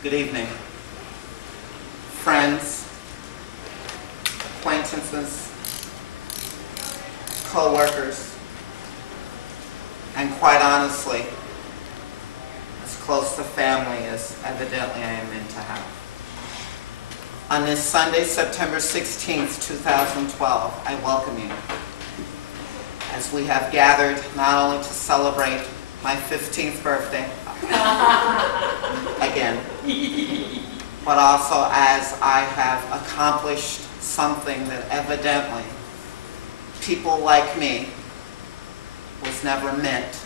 Good evening. Friends, acquaintances, co-workers, and quite honestly, as close to family as evidently I am meant to have. On this Sunday, September 16th, 2012, I welcome you as we have gathered not only to celebrate my 15th birthday, again, but also as I have accomplished something that evidently people like me was never meant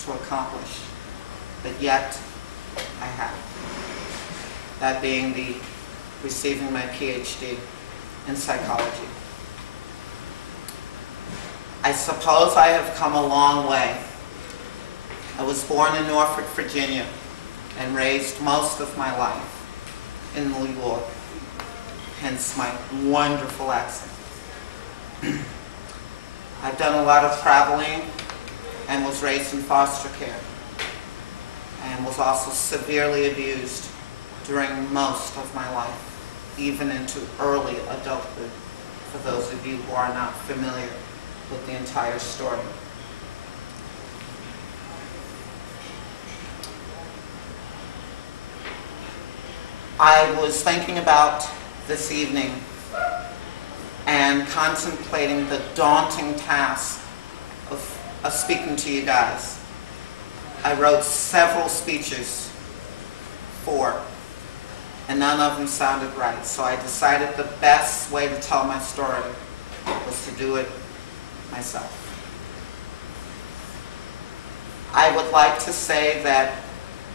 to accomplish, but yet I have. That being the receiving my PhD in psychology. I suppose I have come a long way. I was born in Norfolk, Virginia, and raised most of my life in New York, hence my wonderful accent. I've done a lot of traveling and was raised in foster care and was also severely abused during most of my life, even into early adulthood, for those of you who are not familiar with the entire story. I was thinking about this evening and contemplating the daunting task of speaking to you guys. I wrote several speeches and none of them sounded right. So I decided the best way to tell my story was to do it myself. I would like to say that,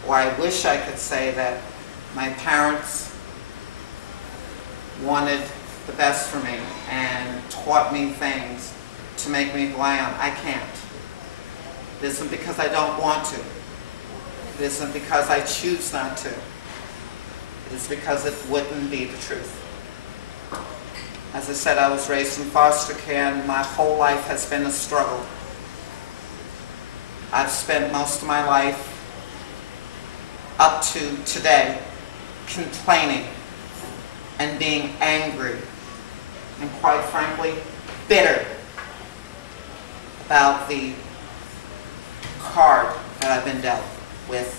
or I wish I could say that, my parents wanted the best for me and taught me things to make me who I am. I can't. It isn't because I don't want to. It isn't because I choose not to. It is because it wouldn't be the truth. As I said, I was raised in foster care and my whole life has been a struggle. I've spent most of my life up to today complaining and being angry and quite frankly bitter about the card that I've been dealt with.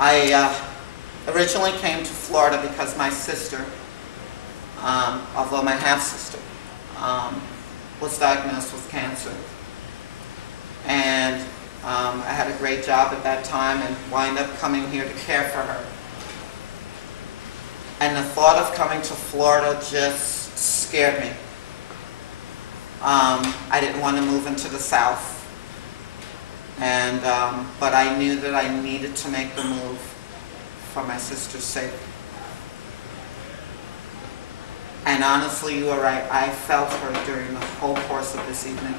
I originally came to Florida because my sister, although my half-sister, was diagnosed with cancer. And I had a great job at that time and wound up coming here to care for her. And the thought of coming to Florida just scared me. I didn't want to move into the South, and but I knew that I needed to make the move for my sister's sake. And honestly, you are right, I felt her during the whole course of this evening.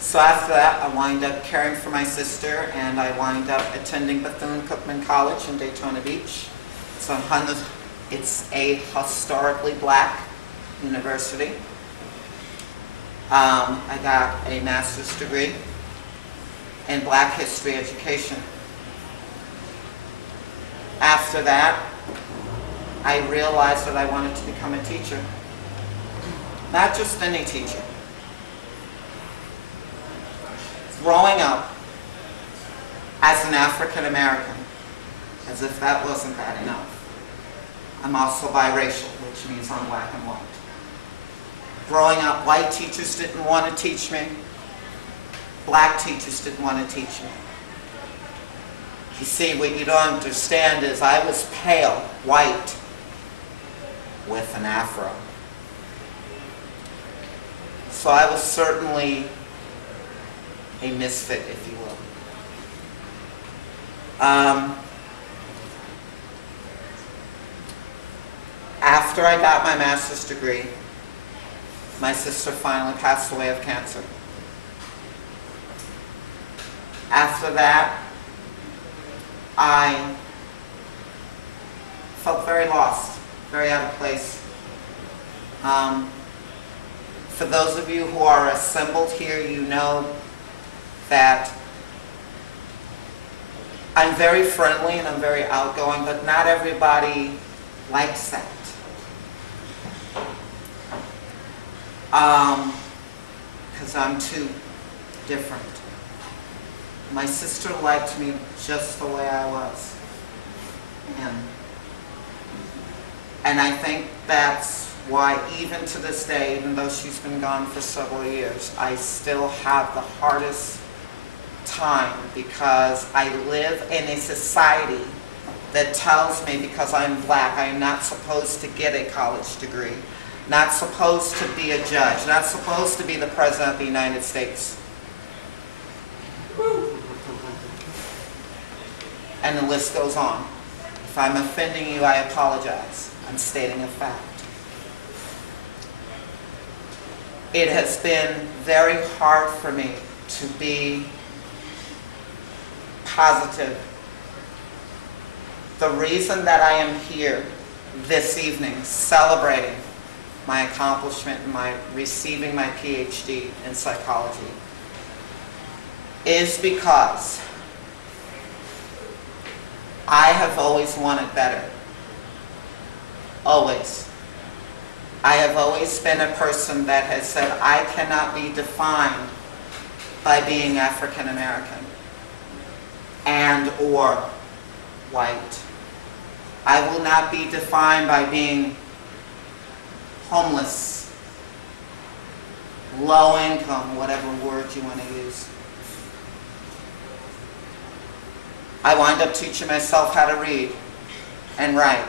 So after that, I wind up caring for my sister, and I wind up attending Bethune-Cookman College in Daytona Beach. It's a historically black university. I got a master's degree in black history education. After that, I realized that I wanted to become a teacher. Not just any teacher. Growing up as an African American, as if that wasn't bad enough, I'm also biracial, which means I'm black and white. Growing up, white teachers didn't want to teach me. Black teachers didn't want to teach me. You see, what you don't understand is I was pale, white, with an afro. So I was certainly a misfit, if you will. After I got my master's degree, my sister finally passed away of cancer. After that, I felt very lost, very out of place. For those of you who are assembled here, you know that I'm very friendly and I'm very outgoing, but not everybody likes that. Because I'm too different. My sister liked me just the way I was. And I think that's why even to this day, even though she's been gone for several years, I still have the hardest time because I live in a society that tells me because I'm black, I am not supposed to get a college degree, not supposed to be a judge, not supposed to be the President of the United States. And the list goes on. If I'm offending you, I apologize. I'm stating a fact. It has been very hard for me to be positive. The reason that I am here this evening celebrating my accomplishment in receiving my PhD in psychology is because I have always wanted better. Always. I have always been a person that has said I cannot be defined by being African American and or white. I will not be defined by being homeless, low income, whatever word you want to use. I wind up teaching myself how to read and write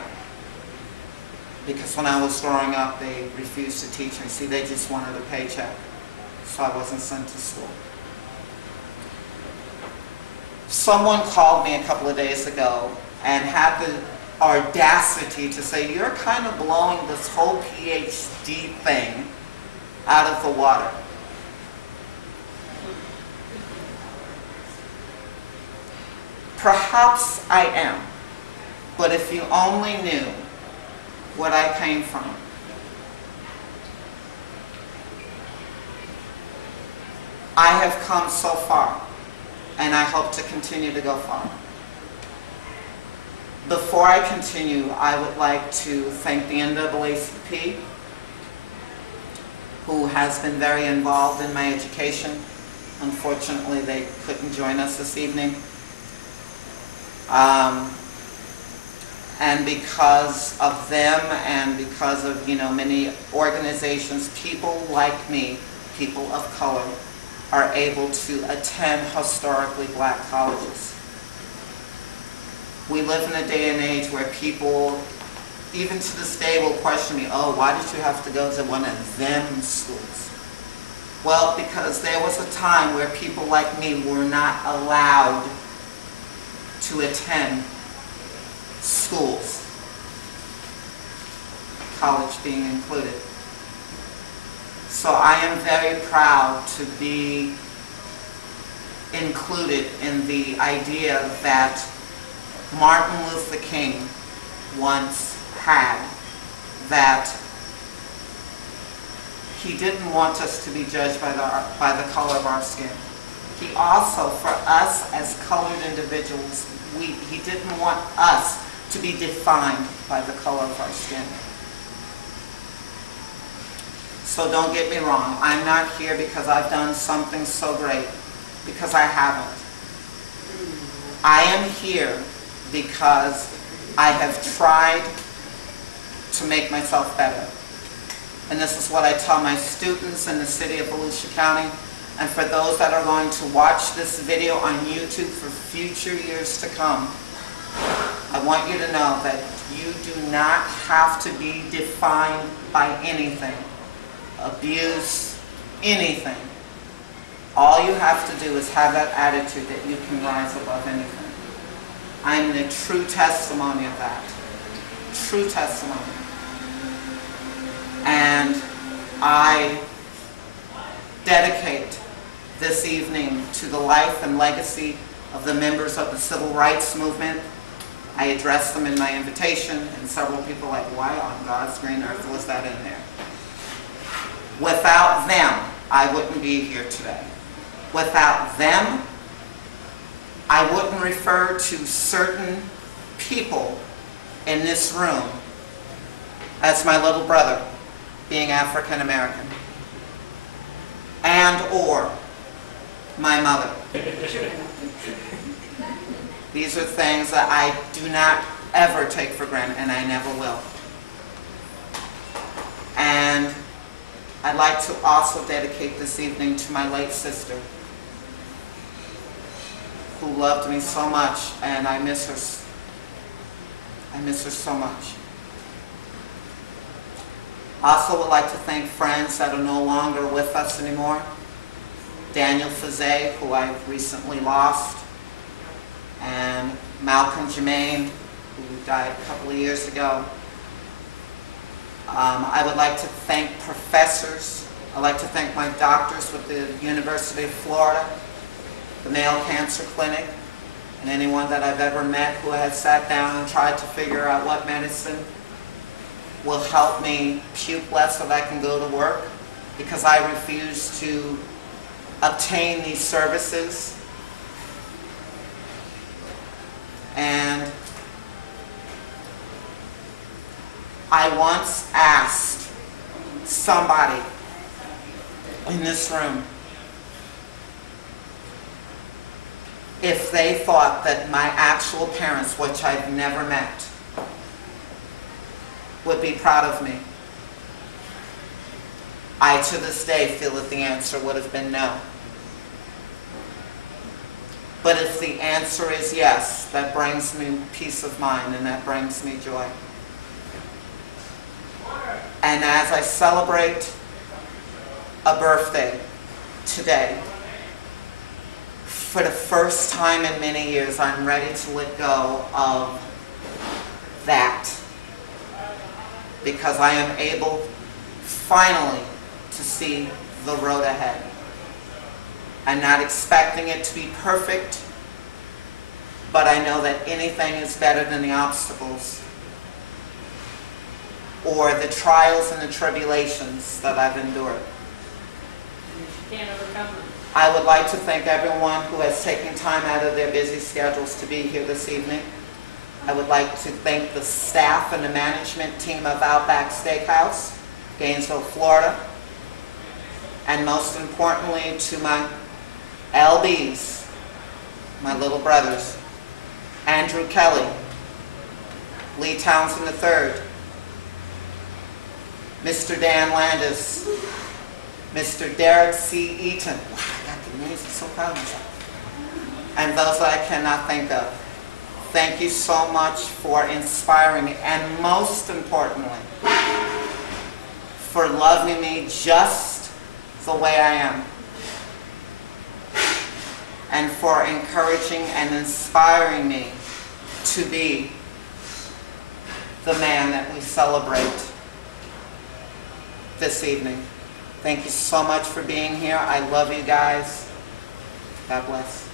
because when I was growing up, they refused to teach me. See, they just wanted a paycheck, so I wasn't sent to school. Someone called me a couple of days ago and had the audacity to say, you're kind of blowing this whole PhD thing out of the water. Perhaps I am, but if you only knew what I came from. I have come so far, and I hope to continue to go far. Before I continue, I would like to thank the NAACP, who has been very involved in my education. Unfortunately, they couldn't join us this evening. And because of them and because of, many organizations, people like me, people of color, are able to attend historically black colleges. We live in a day and age where people, even to this day, will question me, oh, why did you have to go to one of them schools? Well, because there was a time where people like me were not allowed to attend schools, college being included. So I am very proud to be included in the idea that Martin Luther King once had, that he didn't want us to be judged by the color of our skin. He also, for us as colored individuals, he didn't want us to be defined by the color of our skin. So don't get me wrong, I'm not here because I've done something so great, because I haven't. I am here because I have tried to make myself better. And this is what I tell my students in the city of Volusia County, and for those that are going to watch this video on YouTube for future years to come. I want you to know that you do not have to be defined by anything, abuse, anything. All you have to do is have that attitude that you can rise above anything. I'm the true testimony of that. True testimony. And I dedicate this evening to the life and legacy of the members of the Civil Rights Movement. I addressed them in my invitation, and several people were like, why on God's green earth was that in there? Without them, I wouldn't be here today. Without them, I wouldn't refer to certain people in this room as my little brother being African American, and or my mother. These are things that I do not ever take for granted, and I never will. And I'd like to also dedicate this evening to my late sister, who loved me so much, and I miss her. I miss her so much. I also would like to thank friends that are no longer with us anymore. Daniel Fazet, who I recently lost, and Malcolm Jermaine, who died a couple of years ago. I would like to thank professors. I'd like to thank my doctors with the University of Florida, the Mayo Cancer Clinic, and anyone that I've ever met who has sat down and tried to figure out what medicine will help me puke less so that I can go to work, because I refuse to obtain these services. And I once asked somebody in this room if they thought that my actual parents, which I've never met, would be proud of me. I, to this day, feel that the answer would have been no. But if the answer is yes, that brings me peace of mind, and that brings me joy. And as I celebrate a birthday today, for the first time in many years, I'm ready to let go of that, because I am able finally to see the road ahead. I'm not expecting it to be perfect, but I know that anything is better than the obstacles or the trials and the tribulations that I've endured. You can't overcome them. I would like to thank everyone who has taken time out of their busy schedules to be here this evening. I would like to thank the staff and the management team of Outback Steakhouse, Gainesville, Florida, and most importantly to my LBs, my little brothers, Andrew Kelly, Lee Townsend III, Mr. Dan Landis, Mr. Derek C. Eaton. Wow, I got the names, I'm so proud of myself. And those that I cannot think of. Thank you so much for inspiring me, and most importantly, for loving me just the way I am, and for encouraging and inspiring me to be the man that we celebrate this evening. Thank you so much for being here. I love you guys. God bless.